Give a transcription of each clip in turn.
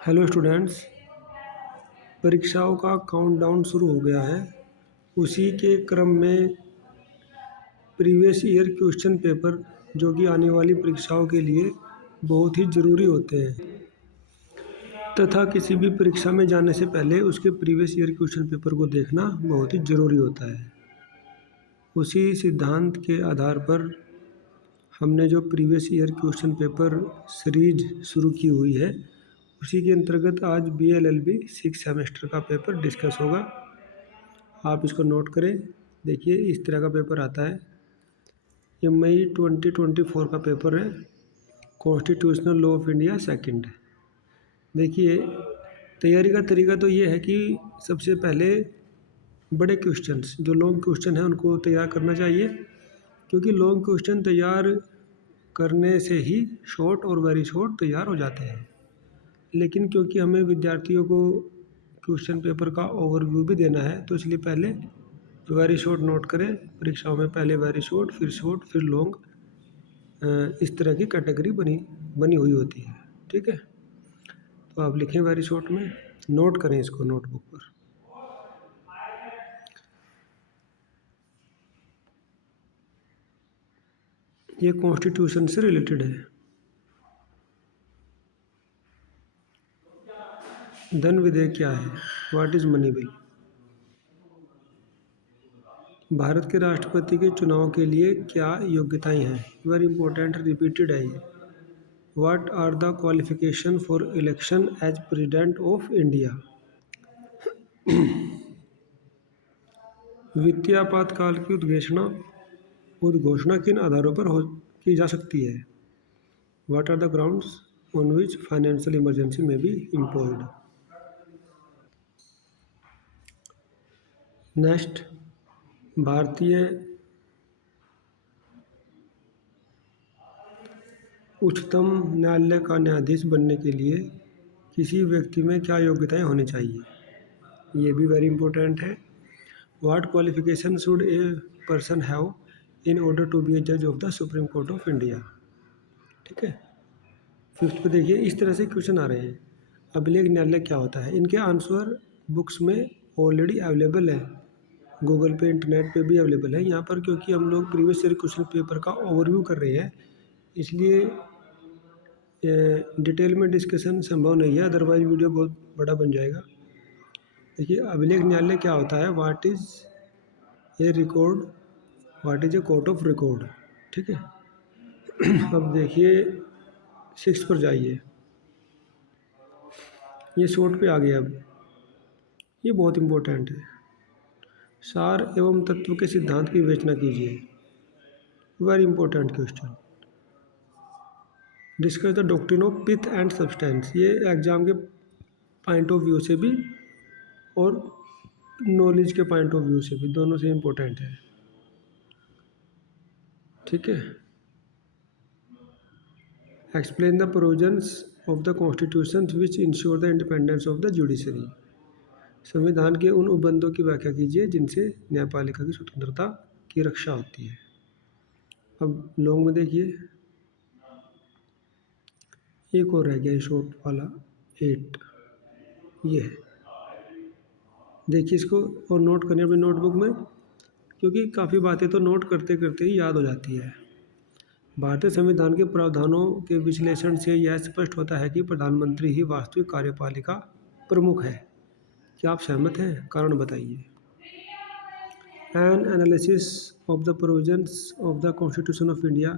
Hello students. परीक्षाओं का countdown शुरू हो गया है। उसी के क्रम में प्रीवियस ईयर क्वेश्चन पेपर जो कि आने वाली परीक्षाओं के लिए बहुत ही ज़रूरी होते हैं तथा किसी भी परीक्षा में जाने से पहले उसके प्रीवियस ईयर क्वेश्चन पेपर को देखना बहुत ही ज़रूरी होता है। उसी सिद्धांत के आधार पर हमने जो previous year question paper series शुरू की हुई है, उसी के अंतर्गत आज BLLB 6 सेमेस्टर का पेपर डिस्कस होगा। आप इसको नोट करें। देखिए, इस तरह का पेपर आता है। ये मई 2024 का पेपर है, constitutional law of India second. देखिए, तैयारी का तरीका तो ये है कि सबसे पहले बड़े क्वेश्चंस जो लॉन्ग क्वेश्चन हैं उनको तैयार करना चाहिए, क्योंकि लॉन्ग क्वेश्चन तैयार करने से ही शॉर्ट और वेरी शॉर्ट तैयार हो जाते हैं। लेकिन क्योंकि हमें विद्यार्थियों को क्वेश्चन पेपर का ओवरव्यू भी देना है, तो इसलिए पहले वेरी शॉर्ट नोट करें। परीक्षाओं में पहले वेरी शॉर्ट, फिर लॉन्ग, इस तरह की कैटेगरी बनी हुई होती है। ठीक है, तो आप लिखें वेरी शॉर्ट में, नोट करें इसको नोटबुक पर। ये कॉन्स्टिट्यूशन से रिलेटेड है। धन विधेयक क्या है? What is money bill? Bharat के राष्ट्रपति के चुनाव के लिए क्या योग्यताएं हैं? वेरी इंपॉर्टेंट, रिपीटेड है ये। What are the qualification for election as president of India? वित्तीय आपातकाल की उद्घोषणा किन आधारों पर की जा सकती है? What are the grounds on which financial emergency may be imposed? Next, भारतीय उच्चतम न्यायालय का न्यायाधीश बनने के लिए किसी व्यक्ति में क्या योग्यताएं होनी चाहिए? ये भी वेरी इंपॉर्टेंट है। What qualification should a person have in order to be a जज of the Supreme Court of India? ठीक है। फिफ्थ पे देखिए, इस तरह से क्वेश्चन आ रहे हैं। अभिलेख न्यायालय क्या होता है? इनके आंसर बुक्स में ऑलरेडी अवेलेबल है, गूगल पे, इंटरनेट पे भी अवेलेबल है। यहाँ पर क्योंकि हम लोग प्रीवियस ईयर क्वेश्चन पेपर का ओवरव्यू कर रहे हैं, इसलिए डिटेल में डिस्कशन संभव नहीं है, अदरवाइज वीडियो बहुत बड़ा बन जाएगा। देखिए, अभिलेख न्यायालय क्या होता है? What is a record, what is a court of record? ठीक है। अब देखिए, 6 पर जाइए। ये शॉर्ट पे आ गया। अब ये बहुत इंपॉर्टेंट है। सार एवं तत्व के सिद्धांत की विवेचना कीजिए। Very important question. Discuss the doctrine of pith and substance. ये एग्जाम के पॉइंट ऑफ व्यू से भी और नॉलेज के पॉइंट ऑफ व्यू से भी, दोनों से इम्पोर्टेंट है। ठीक है। Explain the provisions of the constitution which ensure the independence of the judiciary. संविधान के उन उपबंधों की व्याख्या कीजिए जिनसे न्यायपालिका की स्वतंत्रता की रक्षा होती है। अब लॉन्ग में देखिए, एक और रह गया शॉर्ट वाला 8, ये है। देखिए इसको और नोट करने अपनी नोटबुक में, क्योंकि काफ़ी बातें तो नोट करते करते ही याद हो जाती है। भारतीय संविधान के प्रावधानों के विश्लेषण से यह स्पष्ट होता है कि प्रधानमंत्री ही वास्तविक कार्यपालिका प्रमुख है। क्या आप सहमत हैं? कारण बताइए। An analysis of the provisions of the Constitution of India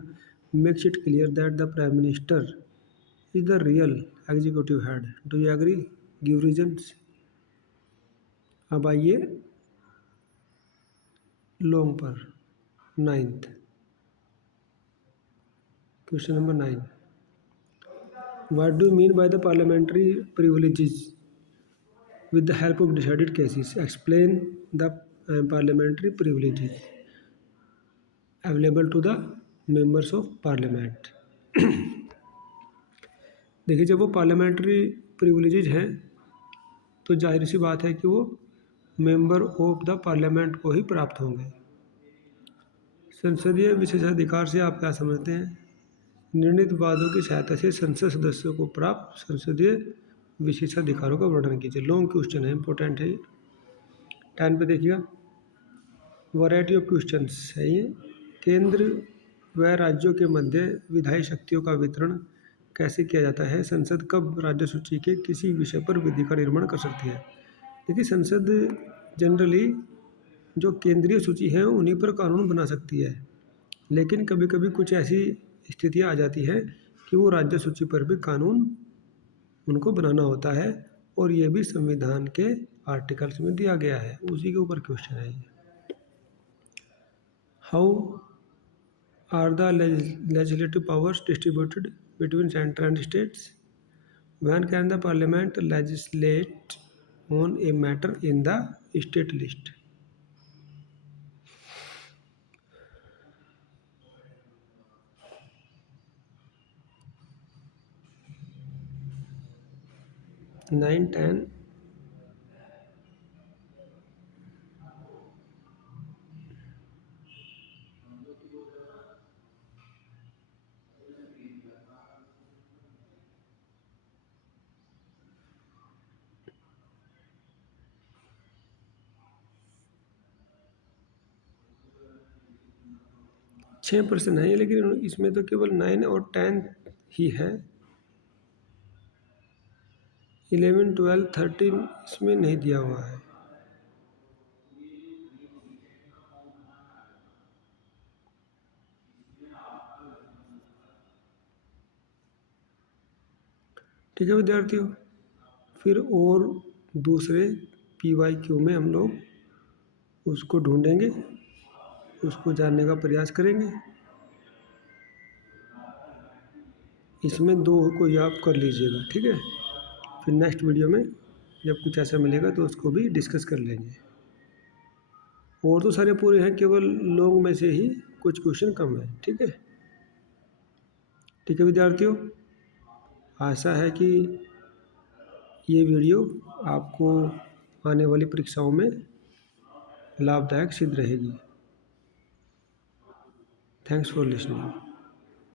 makes it clear that the Prime Minister is the real executive head. Do you agree? Give reasons. अब आइए लॉन्ग पर, 9th question number 9। What do you mean by the parliamentary privileges with the help of decided cases? Explain the parliamentary privileges available to the members of parliament. देखिए, जब वो parliamentary प्रिविलेजेज हैं तो जाहिर सी बात है कि वो मेंबर ऑफ द पार्लियामेंट को ही प्राप्त होंगे। संसदीय विशेषाधिकार से आप क्या समझते हैं? निर्णीत वादों की सहायता से संसद सदस्यों को प्राप्त संसदीय विशेषाधिकारों का वर्णन कीजिए। लॉन्ग क्वेश्चन है, इंपॉर्टेंट है। 10 पे देखिएगा, वैरायटी ऑफ क्वेश्चंस है ये। केंद्र व राज्यों के मध्य विधायी शक्तियों का वितरण कैसे किया जाता है? संसद कब राज्य सूची के किसी विषय पर विधि का निर्माण कर सकती है? देखिए, संसद जनरली जो केंद्रीय सूची है उन्हीं पर कानून बना सकती है, लेकिन कभी कभी कुछ ऐसी स्थितियां आ जाती है कि वो राज्य सूची पर भी कानून उनको बनाना होता है, और ये भी संविधान के आर्टिकल्स में दिया गया है। उसी के ऊपर क्वेश्चन है ये। How are the legislative powers distributed between center and states? When can the parliament legislate on a matter in the state list? Nine 10 6% है, लेकिन इसमें तो केवल 9 और 10 ही है। 11, 12, 13 इसमें नहीं दिया हुआ है। ठीक है विद्यार्थियों, फिर और दूसरे PYQ में हम लोग उसको ढूंढेंगे, उसको जानने का प्रयास करेंगे। इसमें 2 को आप कर लीजिएगा, ठीक है। फिर नेक्स्ट वीडियो में जब कुछ ऐसा मिलेगा तो उसको भी डिस्कस कर लेंगे। और तो सारे पूरे हैं, केवल लॉन्ग में से ही कुछ क्वेश्चन कम है, ठीक है। ठीक है विद्यार्थियों, आशा है कि ये वीडियो आपको आने वाली परीक्षाओं में लाभदायक सिद्ध रहेगी। Thanks for listening.